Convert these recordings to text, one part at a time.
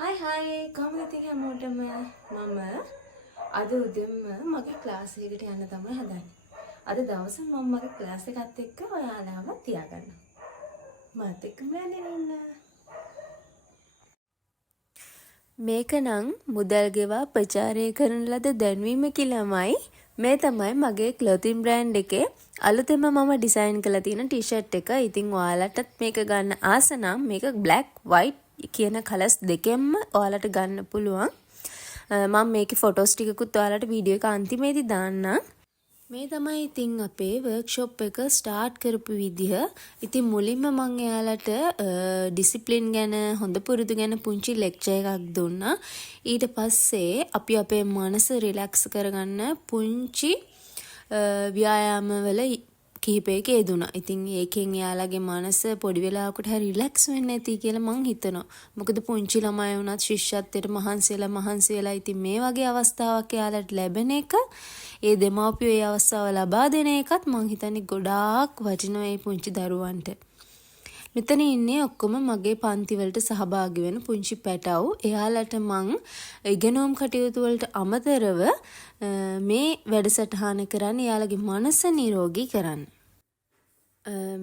Hi hi කොහමද ඉතින් හැමෝටම මම අද උදෙන්ම මගේ ක්ලාස් එකකට යන්න තමයි හදන්නේ. අද දවසේ මම මගේ ක්ලාස් එකත් එක්ක ඔයාලව තියාගන්නවා. මාත් එක්කම යන්න. මේක නම් මුදල් ගෙවා ප්‍රචාරය කරන ලද දැන්වීමකි ළමයි. මේ තමයි මගේ ක්ලොතින් බ්‍රෑන්ඩ් එකේ අලුතෙන්ම මම ඩිසයින් කරලා තියෙන ටී-ෂර්ට් එක. ඉතින් ඔයාලටත් මේක ගන්න ආස නම් මේක black white කියන කලර්ස් දෙකෙන්ම ඔයාලට ගන්න පුළුවන්. මම මේකේ ෆොටෝස් ටිකකුත් ඔයාලට වීඩියෝ එක අන්තිමේදී දාන්නම්. මේ තමයි ඉතින් අපේ වර්ක්ෂොප් එක ස්ටාර්ට් කරපු විදිහ. ඉතින් මුලින්ම මම එයාලට ඩිසිප්ලින් ගැන හොඳ පුරුදු ගැන පුංචි ලෙක්චර් එකක් දුන්නා. ඊට පස්සේ අපි අපේ මනස රිලැක්ස් කරගන්න පුංචි ව්‍යායාම වල කිහිපයක යෙදුණා. ඉතින් ඒකෙන් එයාලගේ මනස පොඩි වෙලාවකට හරි රිලැක්ස් වෙන්න ඇති කියලා මං හිතනවා. මොකද පුංචි ළමයි වුණත් ශිෂ්‍යත්වයට මහන්සි වෙලා ඉතින් මේ වගේ අවස්ථාවක් එයාලට ලැබෙන එක, ඒ දෙමාපියෝ ඒ අවස්ථාව ලබා දෙන එකත් මං හිතන්නේ ගොඩාක් වටිනවා මේ පුංචි දරුවන්ට. මෙතන ඉන්නේ ඔක්කොම මගේ පන්ති වලට සහභාගී වෙන පුංචි පැටව්. එයාලට මං ඉගෙනුම් කටයුතු වලට අමතරව මේ වැඩසටහන කරන්නේ එයාලගේ මනස නිරෝගී කරන්න.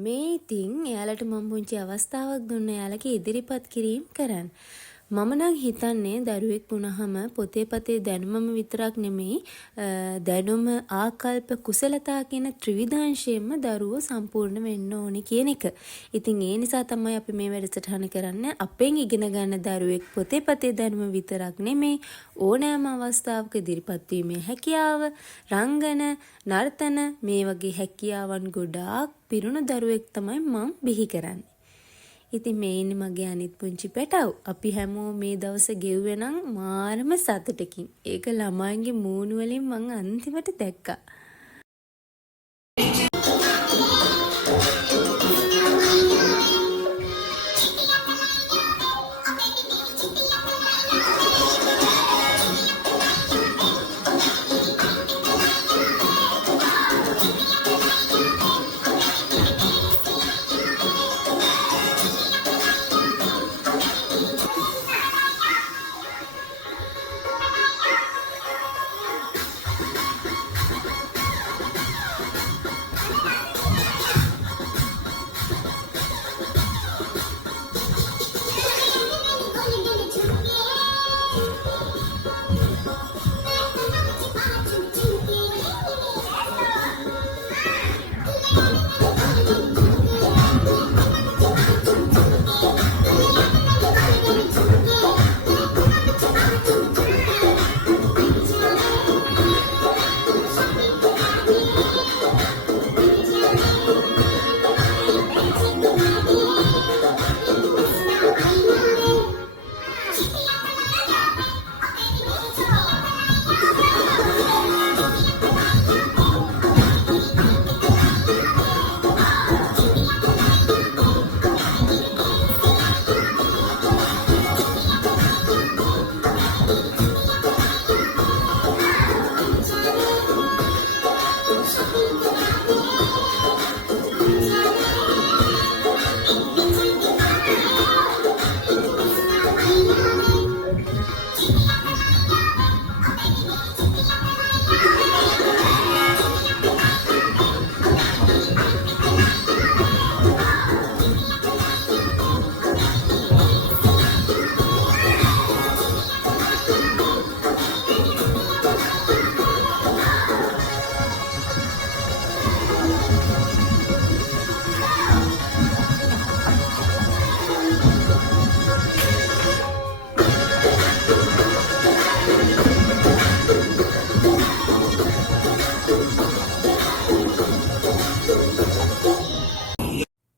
මේ ඉතින් එයාලට මම පුංචි අවස්ථාවක් දුන්න එයාලගේ ඉදිරිපත් කිරීම කරන්න. මම නම් හිතන්නේ දරුවෙක් වුණාම පොතේ පතේ දැනුමම විතරක් නෙමෙයි දැනුම ආකල්ප කුසලතා කියන ත්‍රිවිධාංශයෙන්ම දරුවෝ සම්පූර්ණ වෙන්න ඕනේ කියන එක. ඉතින් ඒ නිසා තමයි අපි මේ වැඩසටහන කරන්නේ. අපෙන් ඉගෙන ගන්න දරුවෙක් පොතේ පතේ දැනුම විතරක් නෙමෙයි ඕනෑම අවස්ථාවක ඉදිරිපත් වීමේ හැකියාව, රංගන, නර්තන මේ වගේ හැකියාවන් ගොඩාක් පිරුණු දරුවෙක් තමයි මම බිහි කරන්නේ. ඉතින් මේ ඉන්නේ මගේ අනිත් පුංචි පැටව්. අපි හැමෝම මේ දවස් ගෙව්වේ නම් මාරම සතුටකින්. ඒක ළමයින්ගේ මූණු වලින් මම අන්තිමට දැක්කා.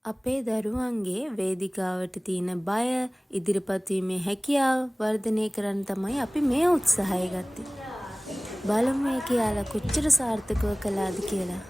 අපේ දරුවන්ගේ වේදිකාවට තියෙන බය, ඉදිරිපත් වීමේ හැකියාව වර්ධනය කරන්න තමයි අපි මේ උත්සාහය ගත්තේ. බලමු මේ කියලා කොච්චර සාර්ථකව කළාද කියලා.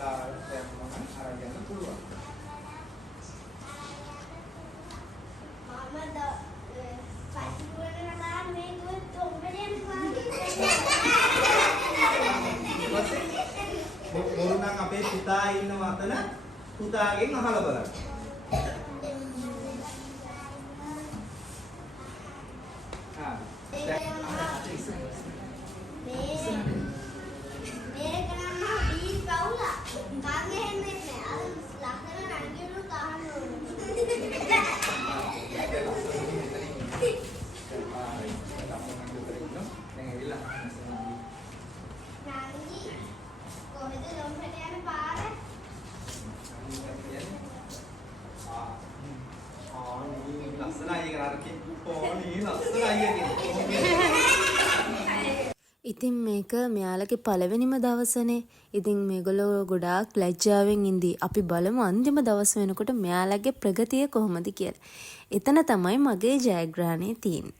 අරගෙන පුළුවන්. මොරුනම් අපේ පුතා ඉන්නව අතන පුතාගෙන් අහලා බලන්න. ඉතින් මේක මෙයාලගේ පළවෙනිම දවසනේ. ඉතින් මේගොල්ලෝ ගොඩාක් ලැජ්ජාවෙන් ඉඳී. අපි බලමු අන්තිම දවස් වෙනකොට මෙයාලගේ ප්‍රගතිය කොහොමද කියලා. එතන තමයි මගේ ජයග්‍රහණය තියෙන්නේ.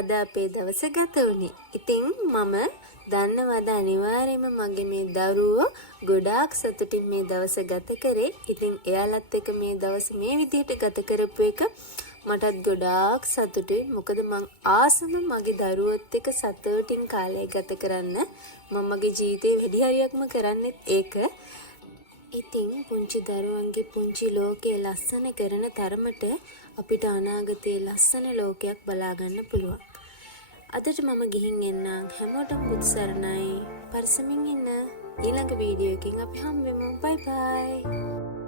අද අපේ දවස ගත වුණේ. ඉතින් මම දන්නවද අනිවාර්යයෙන්ම මගේ මේ දරුවෝ ගොඩාක් සතුටින් මේ දවස ගත කරේ. ඉතින් එයාලත් එක්ක මේ දවස් මේ විදිහට ගත කරපු එක මටත් ගොඩාක් සතුටුයි. මොකද මං ආසම මගේ දරුවොත් එක්ක සතුටින් කාලය ගත කරන්න. මම මගේ ජීවිතේ වැඩි හරියක්ම කරන්නේත් ඒක. ඉතින් පුංචි දරුවන්ගේ පුංචි ලෝකයේ ලස්සන කරන තරමට අපිට අනාගතයේ ලස්සන ලෝකයක් බලා ගන්න පුළුවන්. අදට මම ගිහින් එන්නම්. හැමෝටම බුදු සරණයි. පරිස්සමින් ඉන්න. ඊළඟ වීඩියෝ එකකින් අපි හම්බෙමු. බයි බයි.